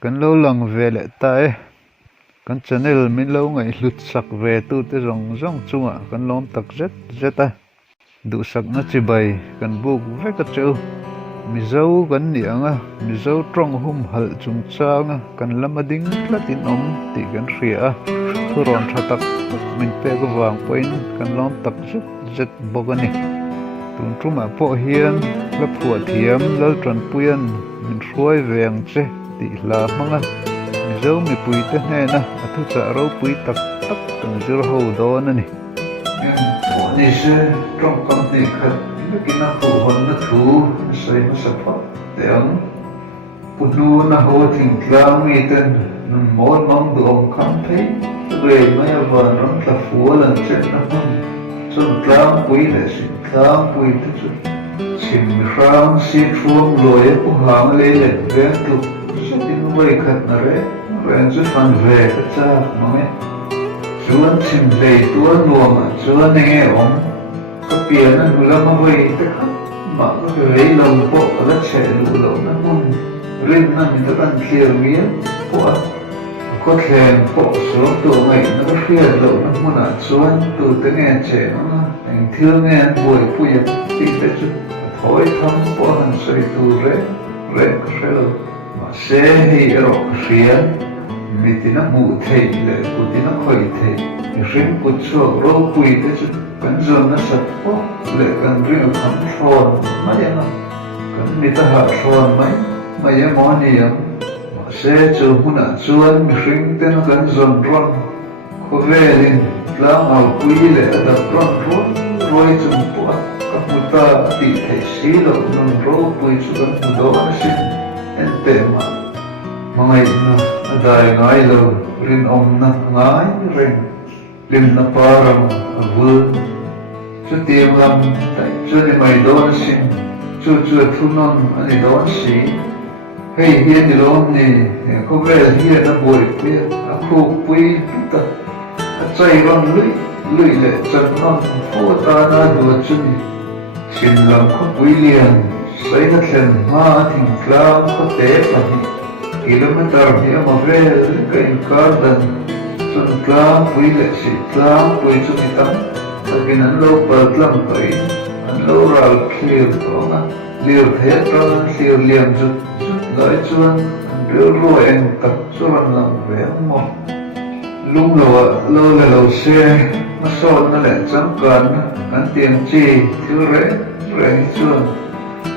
kan lo lang ve le ta kan channel min lo ngai hlut sak ve tu te rong rong chunga kan lom tak zeta du sak na chi bai kan buk ve ka chu mizo kan ni anga mizo trong hum hal chung changa kan lamading tlatin ti kan ria thuron thatak min pe go wang poin kan lom tak zet bogani tun truma po hian la phua thiam lal tran puyan min hruai veng che ti la manga mizo mi pui te hne na athu cha ro pui tak kan zir ho don ani ni se trong kam ti khat ki na pu hon na thu sai ma sa pha teang punu na ho thing tlang mi ten mon mong du ong kham thei re ma ya van ram tla fu lan chen na hon chon tlang pui le sin tlang pui te chu chim rang si thuang loye pu hang le le ve tu sa tin wei khat na re ren chu fan ve ka cha ma me chuan chim le tua nuam a chuan nge ong ka pia na hula ma wei te kha ma ka rei lo po la che lu lo na mun rin na mi ta kan clear mi po có thèm bộ số tụ ngày nó có phiền lộ nó muốn ở chuan tụ tới nghe trẻ nó thành thương nghe buổi phu nhập tí tới chút thói thăm bộ hành xây tụ rễ có sẽ lộ mà sẽ hi ở rộng phía vì tí nó mù thầy lệ của tí nó khỏi thầy riêng của chuộc rô quỳ tới chút cắn dồn nó sập bó lệ cần riêng khắm tròn mấy em ạ cắn mi ta hạ tròn mấy em món gì em sẽ cho huna chuan mi hring ten kan zon ron khovelin tlang al pui le da ron roi chung po ka puta ti thei si lo non ro pui chu kan pu do an sin en te mangai na adai ngai lo rin om na ngai ring lim na param avul chu tiam lam tai chu ni mai don sin chu thunon ani don si hey hiền thì đó nè có vẻ là hiền nó bồi kia nó khô quý ta chạy bằng lưỡi lệ chân non phố ta na đùa chân xin làm có quý liền xây thật lần ma thình clam có té và km thì mà về cái garden chân clam quý lệ sĩ clam quý chân thì tắm tại vì nó lâu bờ lắm tới nó lâu rồi clear đó mà liều thế đó liều liềm chút nói chuan rửa rồi em tập chuan làm vẻ một lung lâu là lâu xe nó son nó lại chẳng cần ăn tiền chi thiếu rễ chuan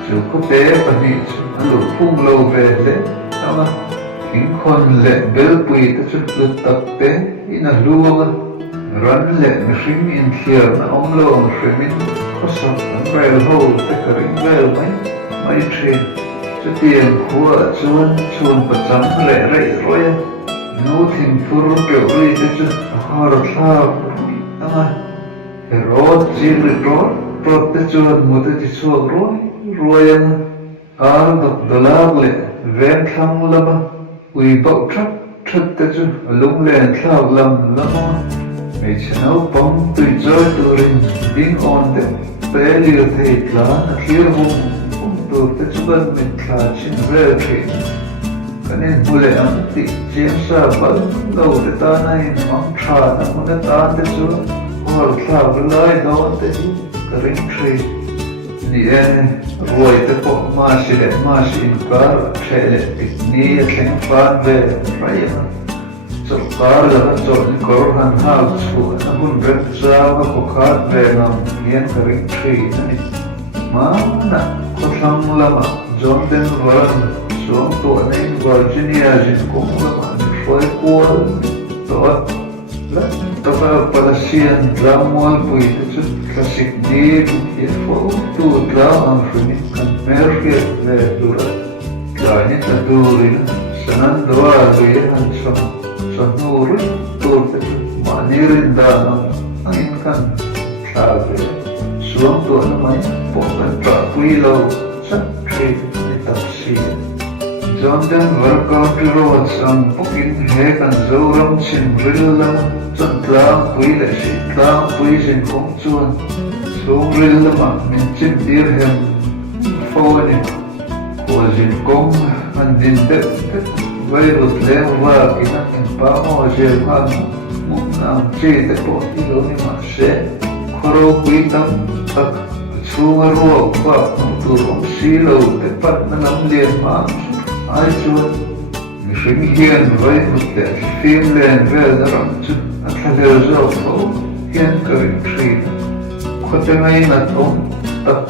chủ quốc tế và đi nó lục phung lâu về thế đó mà những con lệ béo bùi ta chút lụt tập tế ý là luôn rắn lệ nó sinh in thiệt nó ông lâu nó sinh in có sọc nó bèo hô tất cả những bèo mấy chuyện cho tiền của chuan bật chấm lệ rồi nô thình phur kiểu đi tới chứ họ được sao ama rồi chỉ rồi tới chuan một tới chuan rồi ăn được dollar lệ ven thăng lắm uy bậu trật tới chứ lúng lên thao lầm mấy chuyện nào bóng tùy chơi tùy đến on đấy bé liều thầy lá kia hùng tu te chuan min thla chin vel thin kanin hule ang ti chiam sa bal lo te ta nai mang tha na mun ta te chu hol thla lai do te ka ring thri ni roi te po ma si in kar thele ti ni thleng fan ve raya so kar la so ni kor han ha chu na mun rep cha ka ko khat ve nam hian ka ring thri ni ma na có thằng lama John Denver xuống tuổi này Virginia dịch cũng lama phơi cua đó là tập Palestine drama bùi thế chứ classic đi hiện phố tu drama phim kan merke về tu là những cái tu rồi sanan doa rồi han son nuru tu thế mà nirin da anh kan thà về xuống tuổi nó mới bộ phận trợ quy lâu rất khi tập sĩ John Denver Country Roads ang pukin hekan zoram sin rilla chân tlang quý lệ sĩ tlang quý sin khổng chuan xuống rinh lắm mà mình chim điên hem phô này của dinh công anh din đất với rụt leo và cái nó thành bao mò dễ khoan một năm chỉ để bỏ đi đâu nhưng mà sẽ khổ quý tâm tắc xuống ruộng và một tù không xí lâu để bắt nó nắm liền mà ai chuột sinh hiền với một để phim lên về nó rộng chứ anh ta đều rõ phổ hiền cười trì có tiếng ấy là tốn tập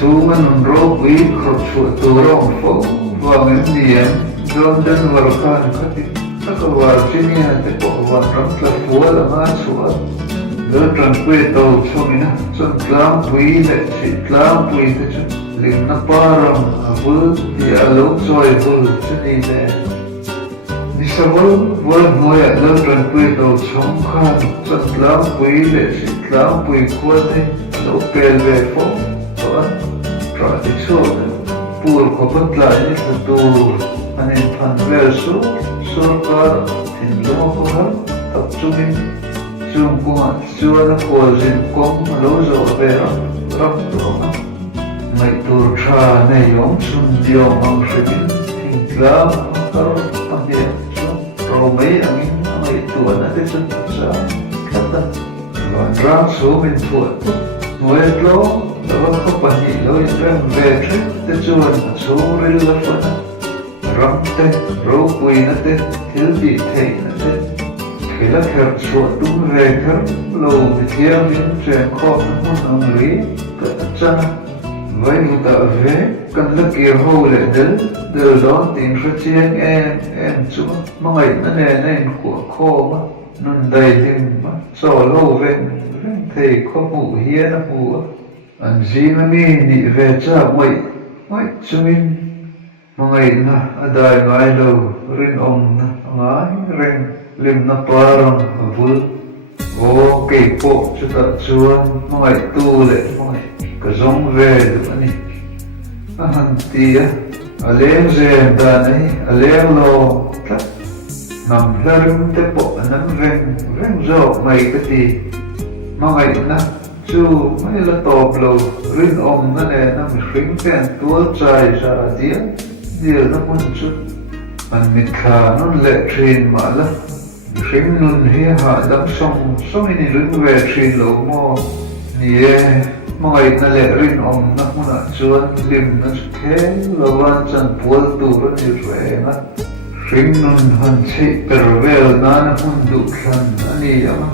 xuống mình rô quý khổ chuột tù rộng phổ và người niệm dồn đến vào khan có thể tất cả vào trên nhà để bỏ vào trong là phúa là ngã xuống đỡ trần quê tàu cho mình chân làm quý lệ chỉ làm quý thế chứ liền nó ba rồng vư thì ở lúc rồi vư chứ đi lệ đi sao vư ngồi ở đỡ trần quê tàu chống khan chân làm quý lệ chỉ làm quý quân ấy lúc bèn về phố đó rồi thì số buồn có bất lại như là tù anh em phản về số có thì lúc có hết tập trung đi chung cũng ạ chưa nó của dình cũng lâu rồi về rộng đó ngày tù trà này giống chung điều bằng sự biến hình lắm có bằng điện chung rồi mấy anh em ngày tù nó tới chân ra khắp tân và ra số bên thuộc ngồi đó đó không phải nghĩ lối về trước tới chuồn số rêu là phân rắm tên rô quỳ nó tên thiếu gì thầy nó tên khi là khép chuột đúng về khép lâu thì theo những chuyện khó nó muốn ông lý cất cha với những tờ vế cần là kia hô lệ đến từ đó tìm ra chiếc em chú mà ngày nó nè nên của khô mà nôn đầy thêm mà sổ lâu về thầy có mũ hiến nó mũ anh gì mà mi nị về cha mấy chú mình mà ngày na adai ngay lâu rin ông na ngay rin lim na parang vul ô cây bộ cho ta chuan mà ngày tu lệ mà ngày cái giống về được anh anh tia alem zen đàn ấy alem lo chắc nằm ra rin te bộ nắm ren rộ mày cái gì mà ngày na chú mấy là tọp lâu rin ông nó nè nó mình khinh phèn tua trai ra đĩa nó muốn chút anh mình khá nó lệ truyền mà là khinh nun hi hạ đâm sông này rin về truyền lâu mò nè mà ngày nó lệ rin ông nó muốn là chuan lim nó thế là van chân buồn tu nó như vậy mà khinh nun hân chi pervel nó muốn đủ khăn anh ấy mà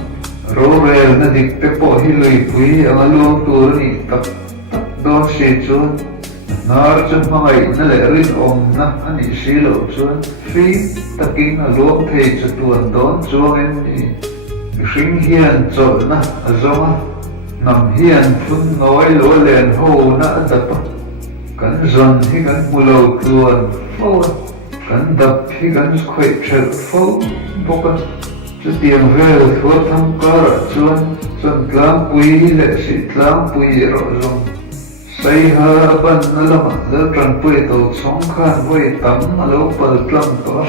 rồi nó đi tới bộ hi lùi quý ở luôn tu ni tập đó xí chuan nó chân phong ấy nó lại rin ôm nó anh ấy xí lộ chuan phí ta kinh là luôn thầy cho tuần đón chuan em đi sinh hiền rồi nó giống nằm hiền phun nói lúa lên hồ nó đập cắn dần thì cắn mù lầu tuần phô cắn đập thì cắn khuấy trật phô bốc chứ tiền về thua thăm có chuan làm quý lệ sĩ làm quý rõ rộng xây hơ bần nó làm lỡ trần quý tổ sống khăn với tắm mà lâu bờ trăng có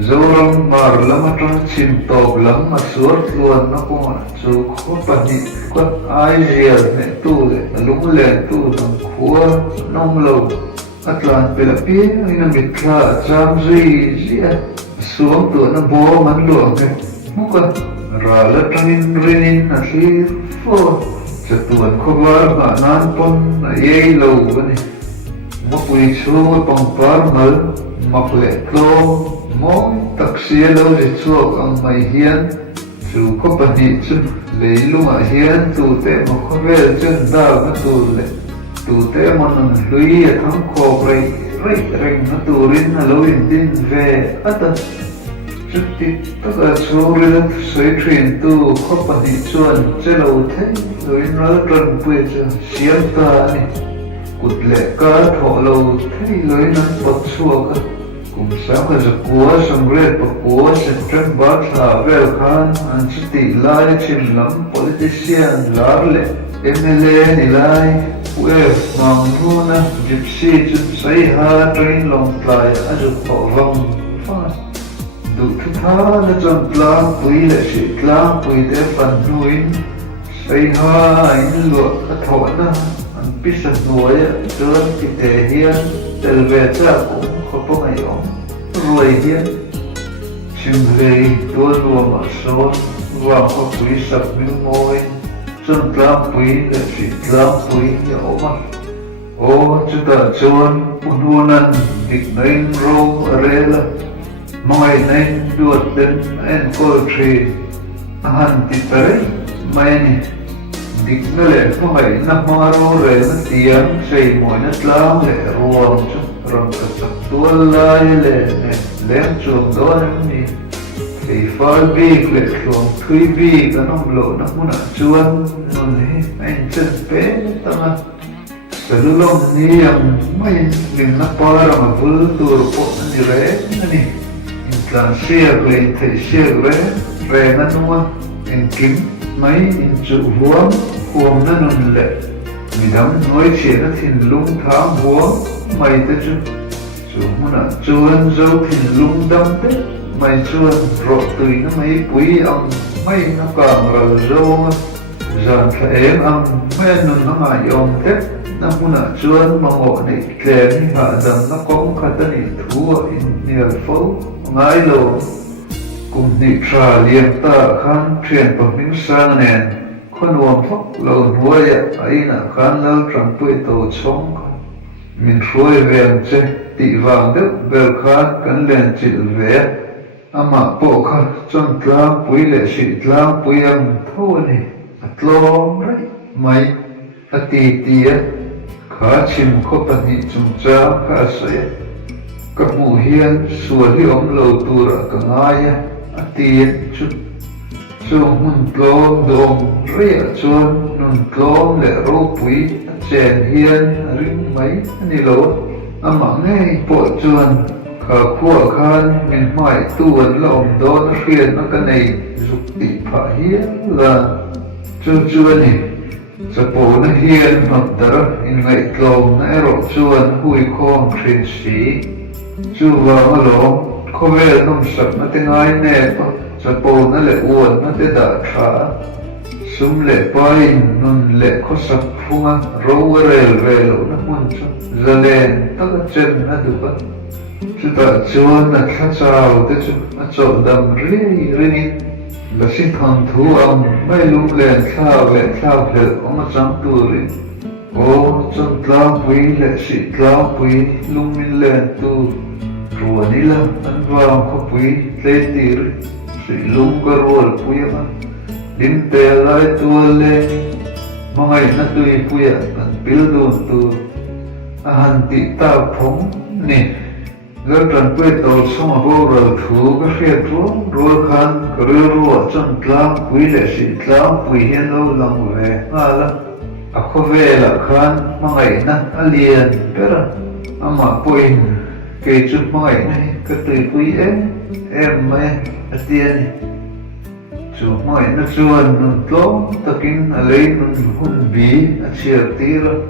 dấu rong mà lắm mà trăng chìm tộc lắm mà suốt luôn nó cũng chú khó bật nhị quất ai riêng mẹ tu lệ lúng lên tu thằng khua nông lầu Atlan pelapia ina mitla cham zui xuống tuổi nó bố mắn luồng cái muka ra lỡ trăng rinin na khi phô cho tuần khó var mà nan pon ye lâu cái này một buổi chiều bằng par mờ mặc lệ lô mỗi taxi lâu thì chuộc ang mày hiền chú có bản địa chứ lấy luôn ở hiền tu tế mà có về chân đào nó tu lệ tu tế mà nó lưới thắng khổ rây nó tu rin là lâu tin về ắt chút tí tất cả số rơi suy truyền tu có bản địa chuan chế lâu thế rồi nó trần quê cho xiêm ta này cụt lệ cá thọ lâu thế rồi nó bật xua cả cùng sáng là giấc cua xong rồi bật cua sẽ chân bát là về khan anh chỉ tỷ lại chìm lắm politician lá lệ MLA này lại quê mang thu na gypsy chút say ha train lòng lại anh được bỏ vòng phát đủ thứ tha là chọn plan quý lệ sĩ plan quý để phần nuôi ấy ha anh luộc cái thổ nó anh biết sạch nuôi á trơn cái tề hiên từ về cha cũng không có ngày ổn rồi hiên chim về tua lùa mà số và có quý sạch miếng môi chân làm quý là chỉ làm quý nhỏ mà ô chúng ta chôn ununan dik nain ro arela mai nain duat den en poetry ahan tipare mai ni dik nale mai na maro re na tiang sei moi na tlang le ruam chu ram ka sak tual lai le ne lem chuang do ni ei fal big le chuang thui big ka nom lo na muna chuan non he ein chen pe tama Salulong ni yang may limna para mavultur po ni re ni intlan share le te share re na nuwa in kim may in chu huam na nun le midam noi che na thin lung tha huam may te chu muna chuan zo thin lung dam te may chuan ro tui na may pui ang may na kang ral zo zan tha em ang may nun na ma yom te na muna chuan mango nei tlem ha dam na kong khatani thua in nial fo ngai lo kum ni tra liam ta khan thian pa min sang nen khonwam thok lo nuaya aina khan lal tram pui to chong min ruai veng che ti wang de bel khan kan len chil ve ama po kha chon tlang pui le si tlang pui ang thoni atlom rai mai ati tia khá chim có bát nhị chung cha khá sấy các mù hiên xua hi ông lâu tu ra cả ngay á tiền chút chung hun tlom dom ria chuan nun tlom le ro pui chen hiên ring mấy ni lo ama ngay po chuan khá khua khan min mai tuan lom don khiên nó cái này dục tị phá hiên là chuan ni sa po na hiền mặc đỡ in ngày cầu na ro chuan hui khom khin si chu wa lo ko ve nom sak na te ngai ne pa sa po na le uan na te da tha sum le pai nun le kho sak phunga ro rel rel na mun chu zalen ta ka chen na du pa chu ta chuan na tha chao te chu a chol dam ri ni là sinh thần thú ông mấy lúc lên thao về ông trắng tuổi ô chân lao quý lệ sĩ lao quý lúc mình lên tu rồi đi là anh vào có quý lê tìr sĩ lúc có rồi quý mà đến tè lại tua lên mà ngày nó tùy quý à cần biết đồn tu hành tị tao phóng nè gần trần quê tàu xong vô rồi thú cái xe trốn rồi khăn rồi rồi chân tlam quý lệ sĩ tlam quý hiên lâu lòng về là có về là khăn mà ngày na liền biết rồi mà quên kể chút mà ngày này cái từ quý em mấy tiền chú mọi nó chuồn nó ta kinh lấy nó hun bí chia tí rồi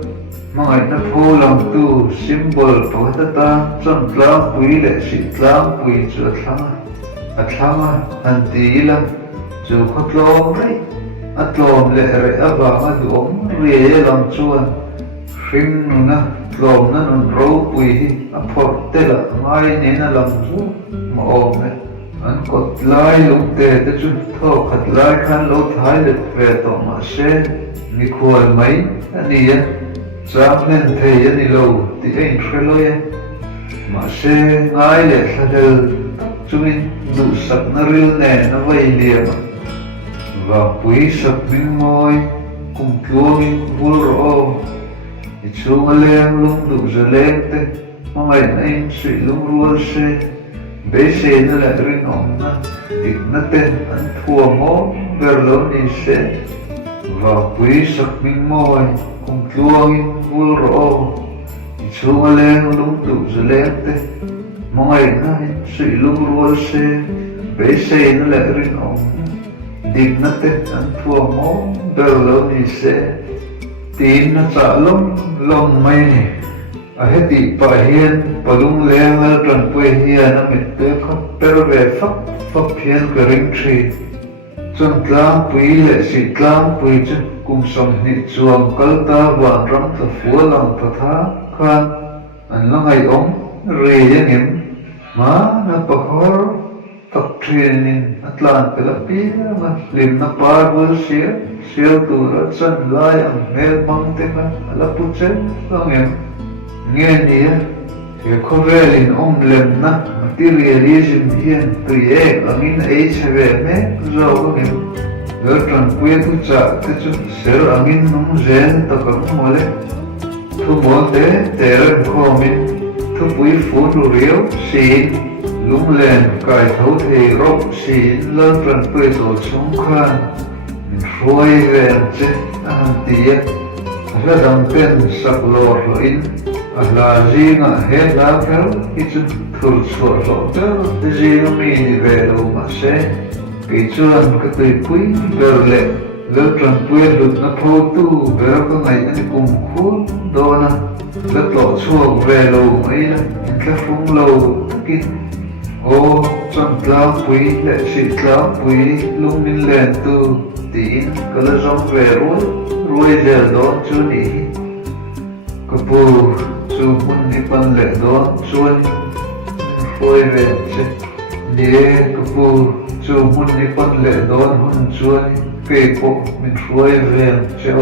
mọi nó phô lòng tu symbol bảo ta chân tlam quý lệ sĩ tlam quý chú thăng anh tí là chú có tlom đấy tlom lệ rồi vàng duống rìa lòng chuồn phim nó na tlom nó râu quý phật tê là ngay nên là lòng chú mà ôm đấy anh có lại lúc tê ta chú thọ khát lại khăn lâu thái được về tổ mà xe mi khuôn mấy anh đi á sáng nên thầy anh đi lâu thì anh phải lôi mà xe ngay để sa đời chú mình đủ sạch nó riêu nè nó vây liềm và quý sạch mình môi cùng chúa mình vui rõ thì chú mà lên lúc đủ giờ lên tê mà ngày anh suy lúc ruột xe bé xe nó lại riêng ổng nó địch nó tên anh thua mốt về lớn đi xe và quý sạch mình môi cùng chúa mình vui rõ thì chú mà lên lúc đủ giờ lên tê mà ngày anh suy lúc ruột xe bé xe nó lại riêng ổng địch nó tên anh thua mốt về lớn đi xe tin nó trả lông mây này hết đi bà hiền bà lung lên là trần quê hiền nó mình tới khóc pero về pháp hiền cái rinh trì chân tlang pui lệ sĩ tlang pui chứ cùng sống nị chuồng cල් ta vạn rắm ta phúa lòng ta thá khan anh là ngày ông rì yên hiểm mà nó bạc hor tập training atlan pelapia mà lim na par bul siêu tu ra chân lai ang mel mang te ma ala puche lang em nghe đi thì có vẻ là ông lem na materialism hiền từ ye amin h về mẹ rồi có hiểu gỡ tròn quê tu trả tu chút sửa amin nông gen ta có mồi lệ thu mồi thế rồi khó mình thu bụi phun đồ riêu xịn lúng lên cài thấu thì rốc xịn lớn tròn quê tổ sống khan rồi về chứ anh tía là đam pen sạc lor in là gì mà hết lá phèo ít chút thử sửa rõ đó cái gì nó mình về đâu mà sẽ cái chuyện cái tuổi quý về lệ lỡ tròn quên được nó phô tu về có ngày anh cùng khuất đó nè lỡ tỏ chuồng về lâu mấy nè cái phong lâu cái ô trong lao quý lệ sĩ lao quý lúc mình lên tu tín cái là trong về rồi giờ đó chưa đi cái bù chú muốn đi quan lệ đó chuan phơi về chứ nhé cái bù chú muốn đi quan lệ đó hôn chuan cái bộ mình phơi về chứ